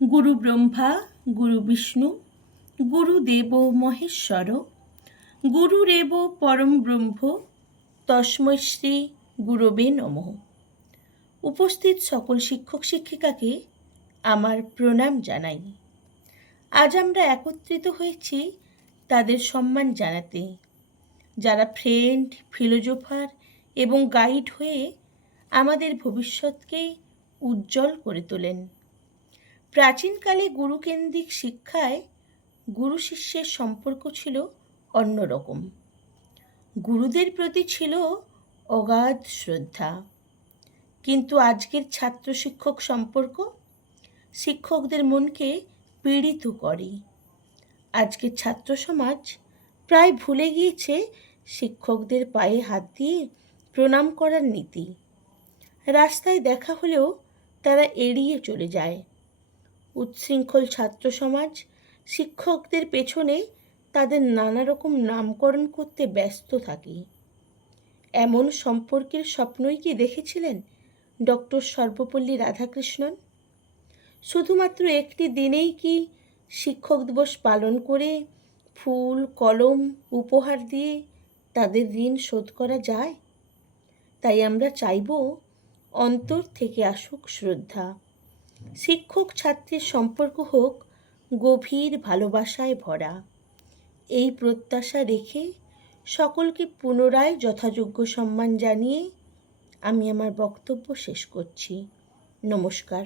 গুরু ব্রহ্মা, গুরু বিষ্ণু গুরুদেব মহেশ্বর গুরুরেব পরম ব্রহ্ম, তস্মৈ শ্রী গুরবে নমঃ। উপস্থিত সকল শিক্ষক শিক্ষিকাকে আমার প্রণাম জানাই। আজ আমরা একত্রিত হয়েছি তাদের সম্মান জানাতে। যারা ফ্রেন্ড ফিলোজোফার এবং গাইড হয়ে আমাদের ভবিষ্যৎকে উজ্জ্বল করে তোলেন। প্রাচীনকালে গুরুকেন্দ্রিক শিক্ষায় গুরু শিষ্যের সম্পর্ক ছিল অন্যরকম। গুরুদের প্রতি ছিল অগাধ শ্রদ্ধা। কিন্তু আজকের ছাত্র শিক্ষক সম্পর্ক শিক্ষকদের মনকে পীড়িত করে। আজকের ছাত্র সমাজ প্রায় ভুলে গিয়েছে শিক্ষকদের পায়ে হাত দিয়ে প্রণাম করার নীতি। রাস্তায় দেখা হলেও তারা এড়িয়ে চলে যায়। উচ্ছৃঙ্খল ছাত্র সমাজ, শিক্ষকদের পেছনে তাদের নানা রকম নামকরণ করতে ব্যস্ত থাকি। এমন সম্পর্কের স্বপ্নই কি দেখেছিলেন ডক্টর সর্বপল্লী রাধাকৃষ্ণন? শুধুমাত্র একটি দিনেই কি শিক্ষক দিবস পালন করে ফুল, কলম, উপহার দিয়ে তাদের ঋণ শোধ করা যায়? তাই আমরা চাইব অন্তর থেকে আসুক শ্রদ্ধা। শিক্ষক ছাত্রীর সম্পর্ক হোক, গভীর ভালোবাসায় ভরা। এই প্রত্যাশা রেখে সকলকে পুনরায় যথাযোগ্য সম্মান জানিয়ে আমি আমার বক্তব্য শেষ করছি। নমস্কার।